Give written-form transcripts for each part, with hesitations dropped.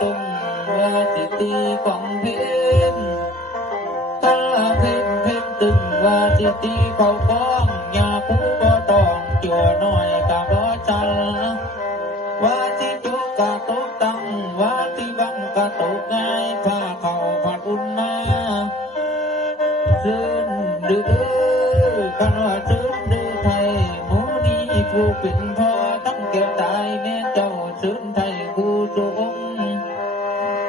ตุ้งว่าสิตีของเพนถ้าเพนตึงว่าสิตีเขาบ้องยาผู้บ่ต้องจั่วน้อยกะบ่จันว่าสิจุกกะตกตังว่าสิบังกะตกง่ายถ้าเขาผัดอุ่นมาซื่นดื้อกันว่าซื่นดื้อไทยหมูนี้ผู้เป็นพ่อตั้งแก่ตายแม่เจ้าซื่นไทยผู้สูง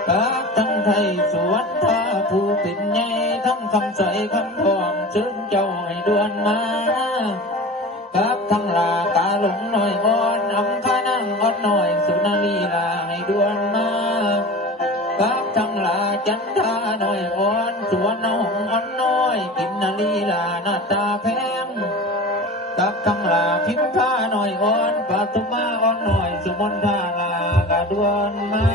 กับทั้งไทยสวนท่าผู้เป็นใหญ่ทั้งคำใสคำทองซื่นเจ้าให้ด่วนมากับทั้งลากาหลงหน่อยอ่อนอำคานั่งอ่อนหน่อยสุนารีลาให้ด่วนมากับทั้งลาจันทาหน่อยอ่อนสวนน้องอ่อนน้อยกินนาลีลาหน้าตาแพงกับทั้งลาพิมพาหน่อยอ่อนปาตุมาอ่อนหน่อยสุมนทาลากาด่วนมา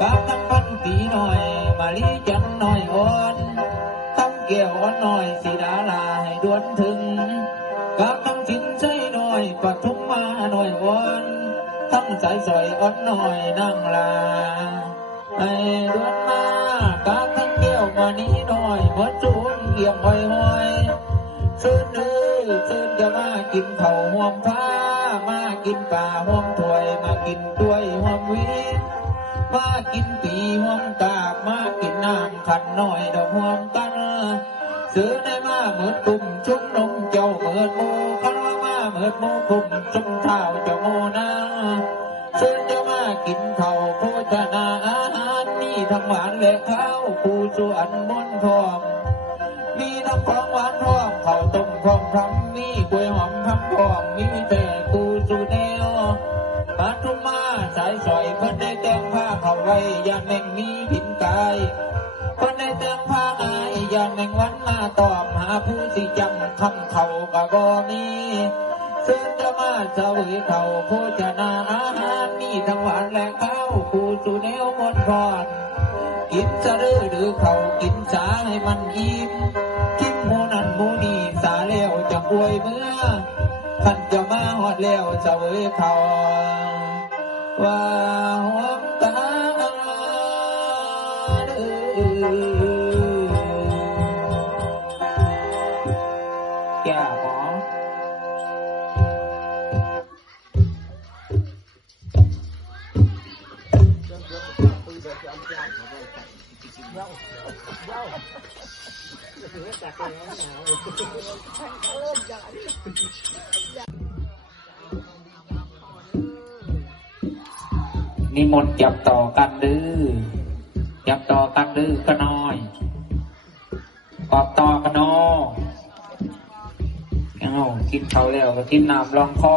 กับทั้งพันปีหน่อยมาลีจันหน่อยอ่อนทั้งเกี่ยวอ่อนหน่อยสีดาลาให้ด่วนถึงกับทั้งสินใช้หน่อยปทุมมาหน่อยอ่อนทั้งสายสอยอ่อนหน่อยนั่งลาให้ด่วนมากับทั้งเกี่ยวมานี้หน่อยเหมือนจูนเกี่ยงห้อยซื่นซื่นจะมากินเผาห่วงผ้ามากินป่าห่วงถวยมากินด้วยห่วงวิมากินปีห่วงกาบมากินน้ำขันหน่อยดอกห่วงกันซื้อได้มาเหมือนกลุ่มชุบนมเจ้าเหมือนหมูกันว่ามาเหมือนหมูกลุ่มชุบเท้าเจ้าโมนาซื้อจะมากินเผาโภชนาอาหารมีทั้งหวานและข้าวผู้ส่วนมนทองมีน้ำของหวานทองข้าวต้มทองพรำมีกล้วยหอมพำทองมีแต่กูสูแนวปาทุมาสายสอยเพิ่นได้แต่งผ้าเข้าไว้ยานแมงมีผินกายเพิ่นได้แต่งผ้าอายยานแมงวันมาตอบหาผู้สิจำคำเขากะบ่มีซึ่งจะมาเสวยเขาโภชนาอาหารมีทั้งหวานและข้าวกูสูแนวมนพรกินสะดือหรือเขากินสาให้มันอิ่มกินหมูนั่นหมูนี่สาแล้วจะป่วยเมื่อท่านจะมาหอดแล้วเสวยเขาว่าหอมตาแก่หมอนิมนต์จับต่อกันดื้อจับต่อกันดื้อก็น้อยปอบต่อกันน้อกินเขาแล้วก็กินน้ำรองคอ